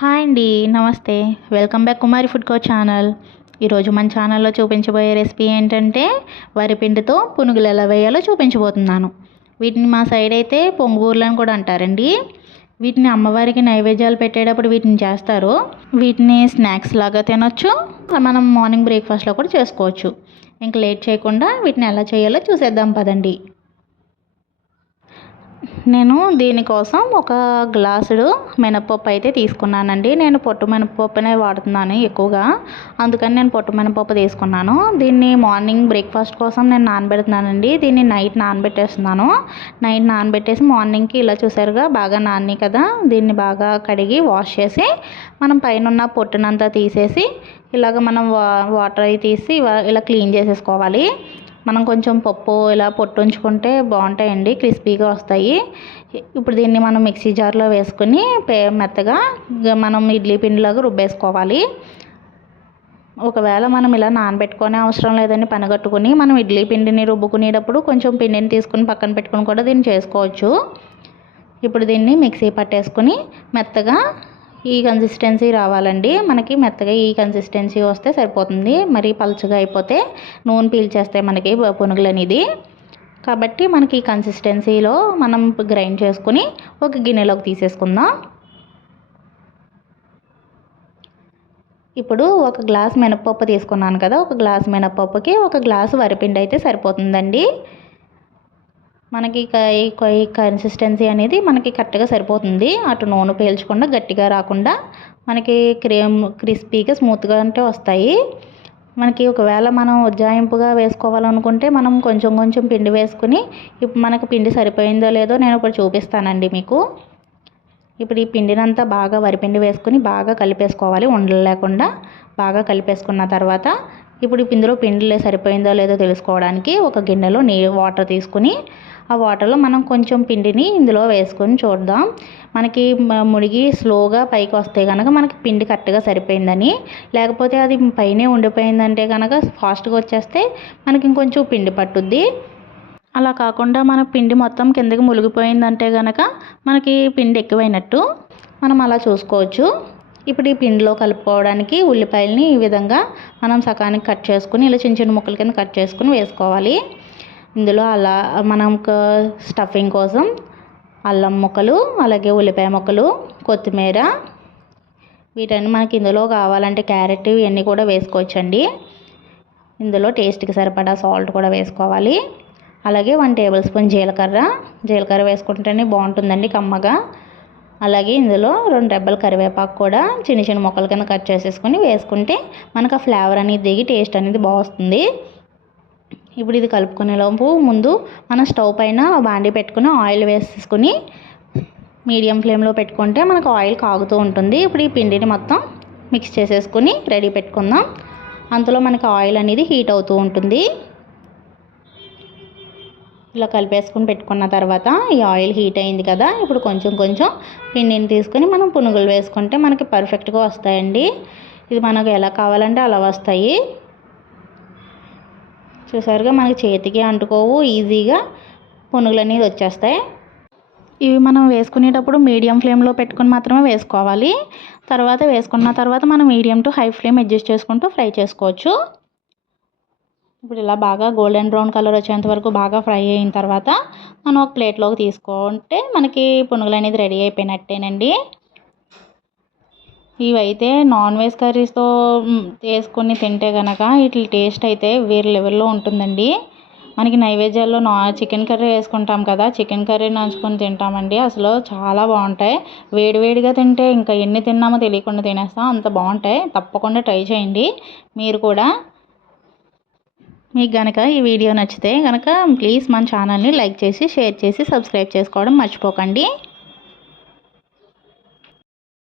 Hi అండి, నమస్తే. Welcome back కుమారి food కో channel. ఈరోజు మన ఛానల్లో చూపించబోయే రెసిపీ ఏంటంటే వరిపిండితో పునుగులు ఎలా వేయాలో చూపించబోతున్నాను. వీటిని మా సైడ్ అయితే పొంగుబూర్లు అని కూడా అంటారండి. వీటిని అమ్మవారికి నైవేద్యాలు పెట్టేటప్పుడు వీటిని చేస్తారు. వీటిని స్నాక్స్ లాగా తినొచ్చు, మనం మార్నింగ్ బ్రేక్ఫాస్ట్లో కూడా చేసుకోవచ్చు. ఇంకా లేట్ చేయకుండా వీటిని ఎలా చేయాలో చూసేద్దాం పదండి. నేను దీనికోసం ఒక గ్లాసుడు మినపప్పు అయితే తీసుకున్నానండి. నేను పొట్టు మినపప్పునే వాడుతున్నాను ఎక్కువగా, అందుకని నేను పొట్టు మినపప్పు తీసుకున్నాను. దీన్ని మార్నింగ్ బ్రేక్ఫాస్ట్ కోసం నేను నానబెడుతున్నానండి. దీన్ని నైట్ నానబెట్టేస్తున్నాను. నైట్ నానబెట్టేసి మార్నింగ్కి ఇలా చూసారుగా బాగా నాని కదా, దీన్ని బాగా కడిగి వాష్ చేసి మనం పైన ఉన్న పొట్టునంతా తీసేసి ఇలాగ మనం వాటర్ అవి తీసి ఇలా క్లీన్ చేసేసుకోవాలి. మనం కొంచెం పప్పు ఇలా పొట్టు ఉంచుకుంటే బాగుంటాయండి, క్రిస్పీగా వస్తాయి. ఇప్పుడు దీన్ని మనం మిక్సీ జార్లో వేసుకుని మెత్తగా మనం ఇడ్లీ పిండిలాగా రుబ్బేసుకోవాలి. ఒకవేళ మనం ఇలా నానబెట్టుకునే అవసరం లేదని పనగట్టుకుని మనం ఇడ్లీ పిండిని రుబ్బుకునేటప్పుడు కొంచెం పిండిని తీసుకుని పక్కన పెట్టుకుని కూడా దీన్ని చేసుకోవచ్చు. ఇప్పుడు దీన్ని మిక్సీ పట్టేసుకుని మెత్తగా ఈ కన్సిస్టెన్సీ రావాలండి. మనకి మెత్తగా ఈ కన్సిస్టెన్సీ వస్తే సరిపోతుంది. మరి పలుచగా అయిపోతే నూనె పీల్చేస్తాయి మనకి పునుగులు అనేది. కాబట్టి మనకి ఈ కన్సిస్టెన్సీలో మనం గ్రైండ్ చేసుకుని ఒక గిన్నెలోకి తీసేసుకుందాం. ఇప్పుడు ఒక గ్లాస్ మినపప్పు తీసుకున్నాను కదా, ఒక గ్లాస్ మినపప్పుకి ఒక గ్లాసు వరిపిండి అయితే సరిపోతుందండి. మనకి ఈ కన్సిస్టెన్సీ అనేది మనకి కరెక్ట్గా సరిపోతుంది. అటు నూనె పీల్చకుండా గట్టిగా రాకుండా మనకి క్రిస్పీగా స్మూత్గా అంటే వస్తాయి. మనకి ఒకవేళ మనం ఉజ్జాయింపుగా వేసుకోవాలనుకుంటే మనం కొంచెం కొంచెం పిండి వేసుకుని, ఇప్పుడు మనకు పిండి సరిపోయిందో లేదో నేను ఇప్పుడు చూపిస్తానండి మీకు. ఇప్పుడు ఈ పిండినంతా బాగా వరిపిండి వేసుకుని బాగా కలిపేసుకోవాలి, ఉండలు లేకుండా బాగా కలిపేసుకున్న తర్వాత ఇప్పుడు ఇందులో పిండి సరిపోయిందో లేదో తెలుసుకోవడానికి ఒక గిన్నెలో వాటర్ తీసుకుని ఆ వాటర్లో మనం కొంచెం పిండిని ఇందులో వేసుకొని చూద్దాం. మనకి మునిగి స్లోగా పైకి వస్తే కనుక మనకి పిండి కరెక్ట్గా సరిపోయిందని, లేకపోతే అది పైనే ఉండిపోయిందంటే కనుక ఫాస్ట్గా వచ్చేస్తే మనకి ఇంకొంచెం పిండి పట్టుద్ది. అలా కాకుండా మన పిండి మొత్తం కిందకి మునిగిపోయిందంటే కనుక మనకి పిండి ఎక్కువైనట్టు మనం అలా చూసుకోవచ్చు. ఇప్పుడు ఈ పిండిలో కలుపుకోవడానికి ఉల్లిపాయలని ఈ విధంగా మనం సకానికి కట్ చేసుకుని ఇలా చిన్న చిన్న ముక్కల కింద కట్ చేసుకుని వేసుకోవాలి. ఇందులో అలా మనం స్టఫింగ్ కోసం అల్లం ముక్కలు, అలాగే ఉల్లిపాయ ముక్కలు, కొత్తిమీర, వీటన్ని మనకి ఇందులో కావాలంటే క్యారెట్ ఇవన్నీ కూడా వేసుకోవచ్చండి. ఇందులో టేస్ట్కి సరిపడా సాల్ట్ కూడా వేసుకోవాలి. అలాగే 1 టేబుల్ స్పూన్ జీలకర్ర వేసుకుంటేనే బాగుంటుందండి కమ్మగా. అలాగే ఇందులో 2 రెబ్బల కరివేపాకు కూడా చిన్న చిన్న ముక్కల కింద కట్ చేసేసుకొని వేసుకుంటే మనకు ఆ ఫ్లేవర్ అనేది దిగి టేస్ట్ అనేది బాగుంటుంది. ఇప్పుడు ఇది కలుపుకునేలోపు ముందు మనం స్టవ్ పైన బాండీ పెట్టుకుని ఆయిల్ వేసేసుకుని మీడియం ఫ్లేమ్లో పెట్టుకుంటే మనకు ఆయిల్ కాగుతూ ఉంటుంది. ఇప్పుడు ఈ పిండిని మొత్తం మిక్స్ చేసేసుకుని రెడీ పెట్టుకుందాం. అంతలో మనకి ఆయిల్ అనేది హీట్ అవుతూ ఉంటుంది. ఇలా కలిపేసుకుని పెట్టుకున్న తర్వాత ఈ ఆయిల్ హీట్ అయింది కదా, ఇప్పుడు కొంచెం కొంచెం పిండిని తీసుకొని మనం పునుగులు వేసుకుంటే మనకి పర్ఫెక్ట్గా వస్తాయండి. ఇది మనకు ఎలా కావాలంటే అలా వస్తాయి. చూసారుగా మనకి చేతికి అంటుకోవు, ఈజీగా పునుగులు అనేది వచ్చేస్తాయి. ఇవి మనం వేసుకునేటప్పుడు మీడియం ఫ్లేమ్లో పెట్టుకుని మాత్రమే వేసుకోవాలి. తర్వాత వేసుకున్న తర్వాత మనం medium to high flame adjust చేసుకుంటూ ఫ్రై చేసుకోవచ్చు. ఇప్పుడు ఇలా బాగా గోల్డెన్ బ్రౌన్ కలర్ వచ్చేంత వరకు బాగా ఫ్రై అయిన తర్వాత మనం ఒక ప్లేట్లోకి తీసుకుంటే మనకి పునుగులు అనేది రెడీ అయిపోయినట్టేనండి. ఇవైతే నాన్ వెజ్ కర్రీస్తో వేసుకొని తింటే కనుక వీటి టేస్ట్ అయితే వేరే లెవెల్లో ఉంటుందండి. మనకి నైవేద్యాల్లో చికెన్ కర్రీ వేసుకుంటాం కదా, చికెన్ కర్రీ నంచుకొని తింటామండి. అసలు చాలా బాగుంటాయి. వేడివేడిగా తింటే ఇంకా ఎన్ని తిన్నామో తెలియకుండా తినేస్తాం, అంత బాగుంటాయి. తప్పకుండా ట్రై చేయండి మీరు కూడా. మీకు కనుక ఈ వీడియో నచ్చితే కనుక ప్లీజ్ మన ఛానల్ని లైక్ చేసి, షేర్ చేసి, సబ్స్క్రైబ్ చేసుకోవడం మర్చిపోకండి.